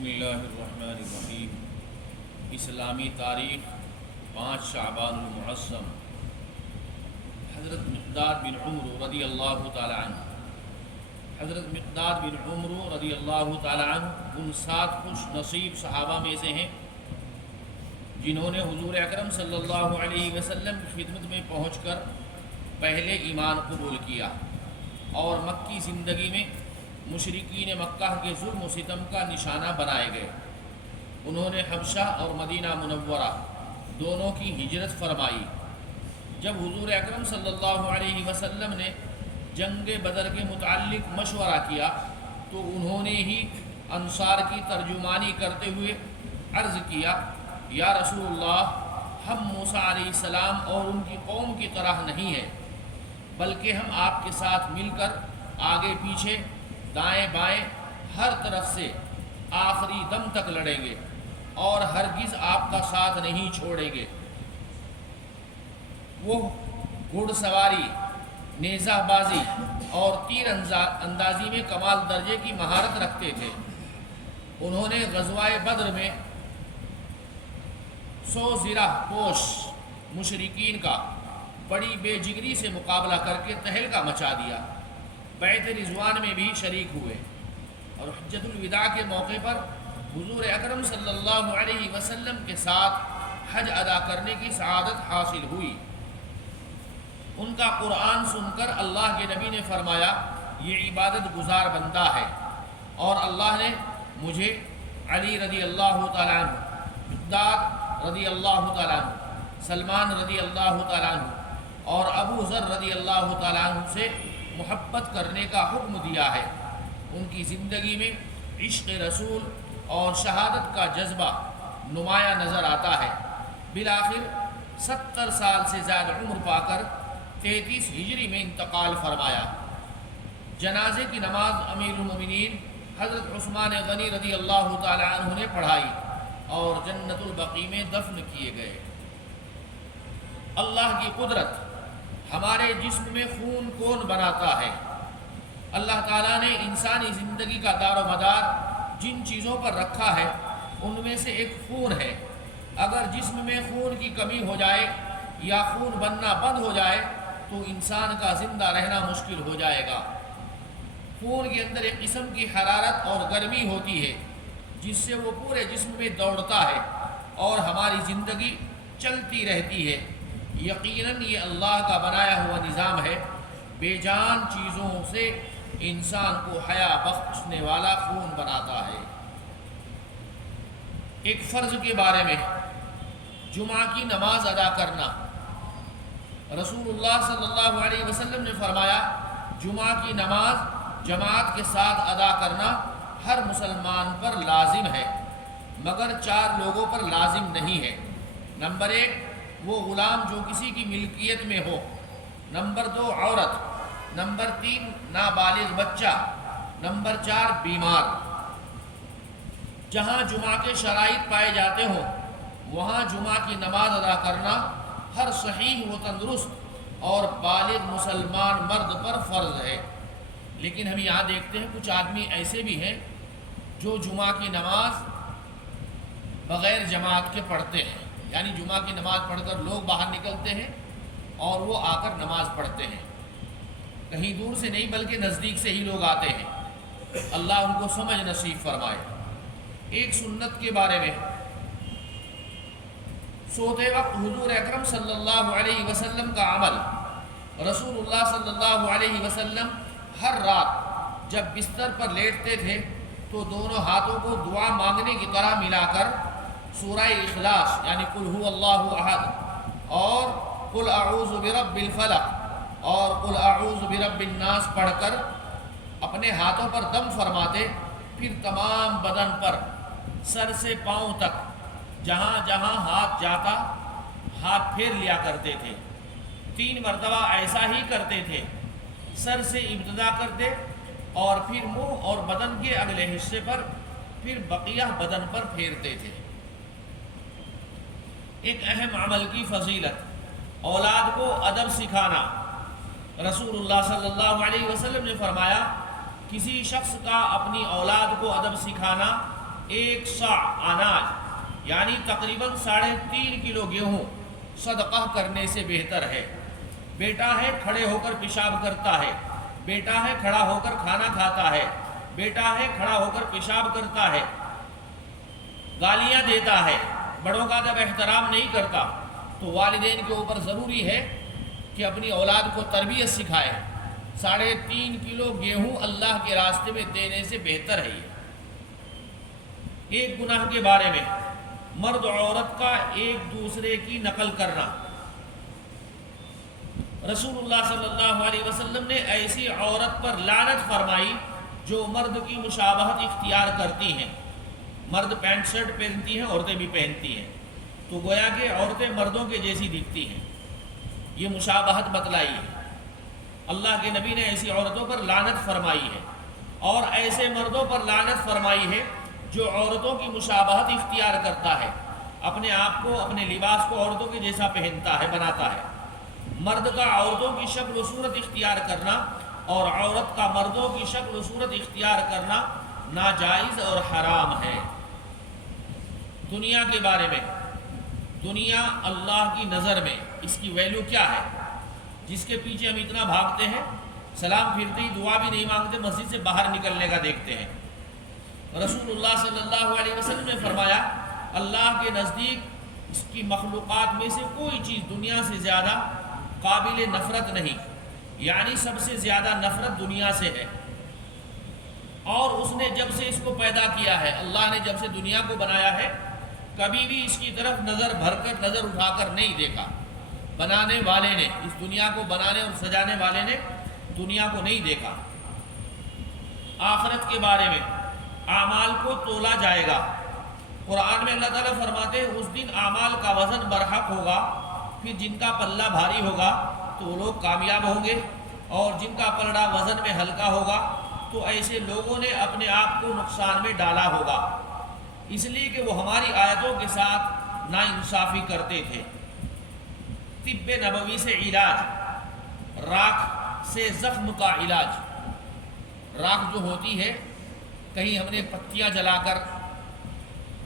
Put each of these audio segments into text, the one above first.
بسم اللہ الرحمن الرحیم۔ اسلامی تاریخ 5 شعبان المعظم۔ حضرت مقداد بن عمرو رضی اللہ تعالی عنہ رضی اللہ تعالی عنہ ان 7 خوش نصیب صحابہ میں سے ہیں جنہوں نے حضور اکرم صلی اللہ علیہ وسلم کی خدمت میں پہنچ کر پہلے ایمان قبول کیا اور مکی زندگی میں مشرکین مکہ کے ظلم و ستم کا نشانہ بنائے گئے۔ انہوں نے حبشہ اور مدینہ منورہ دونوں کی ہجرت فرمائی۔ جب حضور اکرم صلی اللہ علیہ وسلم نے جنگ بدر کے متعلق مشورہ کیا تو انہوں نے ہی انصار کی ترجمانی کرتے ہوئے عرض کیا، یا رسول اللہ، ہم موسیٰ علیہ السلام اور ان کی قوم کی طرح نہیں ہیں، بلکہ ہم آپ کے ساتھ مل کر آگے پیچھے دائیں بائیں ہر طرف سے آخری دم تک لڑیں گے اور ہرگز آپ کا ساتھ نہیں چھوڑیں گے۔ وہ گھڑ سواری، نیزہ بازی اور تیر اندازی میں کمال درجے کی مہارت رکھتے تھے۔ انہوں نے غزوہ بدر میں 100 زرہ پوش مشرکین کا بڑی بے جگری سے مقابلہ کر کے تہلکہ مچا دیا۔ بیعت رضوان میں بھی شریک ہوئے اور حجۃ الوداع کے موقع پر حضور اکرم صلی اللہ علیہ وسلم کے ساتھ حج ادا کرنے کی سعادت حاصل ہوئی۔ ان کا قرآن سن کر اللہ کے نبی نے فرمایا، یہ عبادت گزار بندہ ہے، اور اللہ نے مجھے علی رضی اللہ تعالیٰ عنہ، مقداد رضی اللہ تعالیٰ عنہ، سلمان رضی اللہ تعالیٰ عنہ اور ابو ذر رضی اللہ تعالیٰ عنہ سے محبت کرنے کا حکم دیا ہے۔ ان کی زندگی میں عشق رسول اور شہادت کا جذبہ نمایاں نظر آتا ہے۔ بالآخر 70 سال سے زیادہ عمر پا کر 33 ہجری میں انتقال فرمایا۔ جنازے کی نماز امیر المومنین حضرت عثمان غنی رضی اللہ تعالی عنہ نے پڑھائی اور جنت البقیع میں دفن کیے گئے۔ اللہ کی قدرت ہمارے جسم میں خون کون بناتا ہے؟ اللہ تعالیٰ نے انسانی زندگی کا دار و مدار جن چیزوں پر رکھا ہے ان میں سے ایک خون ہے۔ اگر جسم میں خون کی کمی ہو جائے یا خون بننا بند ہو جائے تو انسان کا زندہ رہنا مشکل ہو جائے گا۔ خون کے اندر ایک قسم کی حرارت اور گرمی ہوتی ہے جس سے وہ پورے جسم میں دوڑتا ہے اور ہماری زندگی چلتی رہتی ہے۔ یقیناً یہ اللہ کا بنایا ہوا نظام ہے۔ بے جان چیزوں سے انسان کو حیا بخشنے والا خون بناتا ہے۔ ایک فرض کے بارے میں، جمعہ کی نماز ادا کرنا۔ رسول اللہ صلی اللہ علیہ وسلم نے فرمایا، جمعہ کی نماز جماعت کے ساتھ ادا کرنا ہر مسلمان پر لازم ہے، مگر 4 لوگوں پر لازم نہیں ہے۔ نمبر 1، وہ غلام جو کسی کی ملکیت میں ہو۔ نمبر 2، عورت۔ نمبر 3، نابالغ بچہ۔ نمبر 4، بیمار۔ جہاں جمعہ کے شرائط پائے جاتے ہوں وہاں جمعہ کی نماز ادا کرنا ہر صحیح و تندرست اور بالغ مسلمان مرد پر فرض ہے۔ لیکن ہم یہاں دیکھتے ہیں کچھ آدمی ایسے بھی ہیں جو جمعہ کی نماز بغیر جماعت کے پڑھتے ہیں، یعنی جمعہ کی نماز پڑھ کر لوگ باہر نکلتے ہیں اور وہ آ کر نماز پڑھتے ہیں۔ کہیں دور سے نہیں بلکہ نزدیک سے ہی لوگ آتے ہیں۔ اللہ ان کو سمجھ نصیب فرمائے۔ ایک سنت کے بارے میں، سوتے وقت حضور اکرم صلی اللہ علیہ وسلم کا عمل۔ رسول اللہ صلی اللہ علیہ وسلم ہر رات جب بستر پر لیٹتے تھے تو دونوں ہاتھوں کو دعا مانگنے کی طرح ملا کر سورہ اخلاص یعنی قل هو اللہ احد اور قل اعوذ برب الفلق اور قل اعوذ برب الناس پڑھ کر اپنے ہاتھوں پر دم فرماتے، پھر تمام بدن پر سر سے پاؤں تک جہاں جہاں ہاتھ جاتا ہاتھ پھیر لیا کرتے تھے۔ 3 مرتبہ ایسا ہی کرتے تھے۔ سر سے ابتدا کرتے اور پھر منہ اور بدن کے اگلے حصے پر، پھر بقیہ بدن پر پھیرتے تھے۔ ایک اہم عمل کی فضیلت، اولاد کو ادب سکھانا۔ رسول اللہ صلی اللہ علیہ وسلم نے فرمایا، کسی شخص کا اپنی اولاد کو ادب سکھانا ایک سا اناج یعنی تقریباً 3.5 کلو گیہوں صدقہ کرنے سے بہتر ہے۔ بیٹا ہے کھڑے ہو کر پیشاب کرتا ہے، بیٹا ہے کھڑا ہو کر کھانا کھاتا ہے، بیٹا ہے کھڑا ہو کر پیشاب کرتا ہے، گالیاں دیتا ہے، بڑوں کا ادب احترام نہیں کرتا، تو والدین کے اوپر ضروری ہے کہ اپنی اولاد کو تربیت سکھائے۔ 3.5 کلو گیہوں اللہ کے راستے میں دینے سے بہتر ہے یہ۔ ایک گناہ کے بارے میں، مرد اور عورت کا ایک دوسرے کی نقل کرنا۔ رسول اللہ صلی اللہ علیہ وسلم نے ایسی عورت پر لعنت فرمائی جو مرد کی مشابہت اختیار کرتی ہیں۔ مرد پینٹ شرٹ پہنتی ہیں، عورتیں بھی پہنتی ہیں، تو گویا کہ عورتیں مردوں کے جیسی دکھتی ہیں، یہ مشابہت بتلائی ہے۔ اللہ کے نبی نے ایسی عورتوں پر لعنت فرمائی ہے، اور ایسے مردوں پر لعنت فرمائی ہے جو عورتوں کی مشابہت اختیار کرتا ہے، اپنے آپ کو، اپنے لباس کو عورتوں کے جیسا پہنتا ہے، بناتا ہے۔ مرد کا عورتوں کی شکل و صورت اختیار کرنا اور عورت کا مردوں کی شکل و صورت اختیار کرنا ناجائز اور حرام ہے۔ دنیا کے بارے میں، دنیا اللہ کی نظر میں اس کی ویلیو کیا ہے؟ جس کے پیچھے ہم اتنا بھاگتے ہیں، سلام پھرتے ہی دعا بھی نہیں مانگتے، مسجد سے باہر نکلنے کا دیکھتے ہیں۔ رسول اللہ صلی اللہ علیہ وسلم نے فرمایا اللہ کے نزدیک اس کی مخلوقات میں سے کوئی چیز دنیا سے زیادہ قابل نفرت نہیں، یعنی سب سے زیادہ نفرت دنیا سے ہے۔ اور اس نے جب سے اس کو پیدا کیا ہے، اللہ نے جب سے دنیا کو بنایا ہے، کبھی بھی اس کی طرف نظر بھر کر، نظر اٹھا کر نہیں دیکھا۔ بنانے والے نے، اس دنیا کو بنانے اور سجانے والے نے دنیا کو نہیں دیکھا۔ آخرت کے بارے میں، اعمال کو تولا جائے گا۔ قرآن میں اللہ تعالیٰ فرماتے ہیں اس دن اعمال کا وزن برحق ہوگا، پھر جن کا پلہ بھاری ہوگا تو وہ لوگ کامیاب ہوں گے، اور جن کا پلڑا وزن میں ہلکا ہوگا تو ایسے لوگوں نے اپنے آپ کو نقصان میں ڈالا ہوگا، اس لیے کہ وہ ہماری آیتوں کے ساتھ ناانصافی کرتے تھے۔ طب نبوی سے علاج، راکھ سے زخم کا علاج۔ راکھ جو ہوتی ہے، کہیں ہم نے پتیاں جلا کر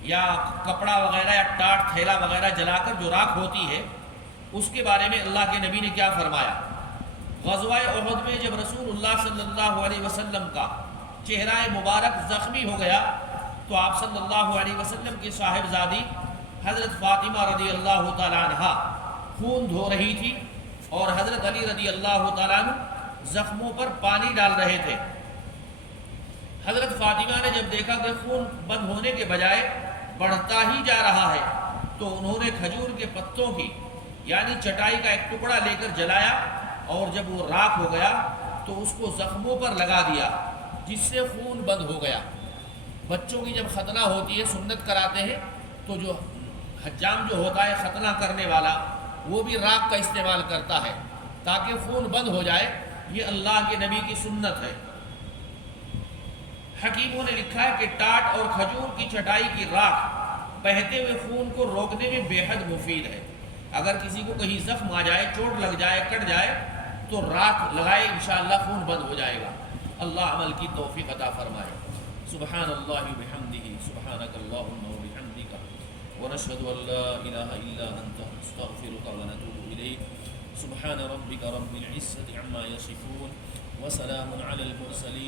یا کپڑا وغیرہ یا ٹاٹ تھیلا وغیرہ جلا کر جو راکھ ہوتی ہے، اس کے بارے میں اللہ کے نبی نے کیا فرمایا؟ غزوہ احد میں جب رسول اللہ صلی اللہ علیہ وسلم کا چہرہ مبارک زخمی ہو گیا تو آپ صلی اللہ علیہ وسلم کی صاحبزادی حضرت فاطمہ رضی اللہ تعالیٰ عنہ خون دھو رہی تھی، اور حضرت علی رضی اللہ تعالیٰ عنہ زخموں پر پانی ڈال رہے تھے۔ حضرت فاطمہ نے جب دیکھا کہ خون بند ہونے کے بجائے بڑھتا ہی جا رہا ہے تو انہوں نے کھجور کے پتوں کی یعنی چٹائی کا ایک ٹکڑا لے کر جلایا، اور جب وہ راکھ ہو گیا تو اس کو زخموں پر لگا دیا، جس سے خون بند ہو گیا۔ بچوں کی جب ختنہ ہوتی ہے، سنت کراتے ہیں، تو جو حجام جو ہوتا ہے ختنہ کرنے والا، وہ بھی راکھ کا استعمال کرتا ہے تاکہ خون بند ہو جائے۔ یہ اللہ کے نبی کی سنت ہے۔ حکیموں نے لکھا ہے کہ ٹاٹ اور کھجور کی چٹائی کی راکھ بہتے ہوئے خون کو روکنے میں بے حد مفید ہے۔ اگر کسی کو کہیں زخم آ جائے، چوٹ لگ جائے، کٹ جائے، تو راکھ لگائے، انشاءاللہ خون بند ہو جائے گا۔ اللہ عمل کی توفیق عطا فرمائے۔ سبحان اللہ بحمدہ، سبحانک اللہم وبحمدک، ونشہد ان لا الہ الا انت، نستغفرک ونتوب الیک۔ سبحان ربک رب العزة عما یصفون، وسلام علی المرسلین۔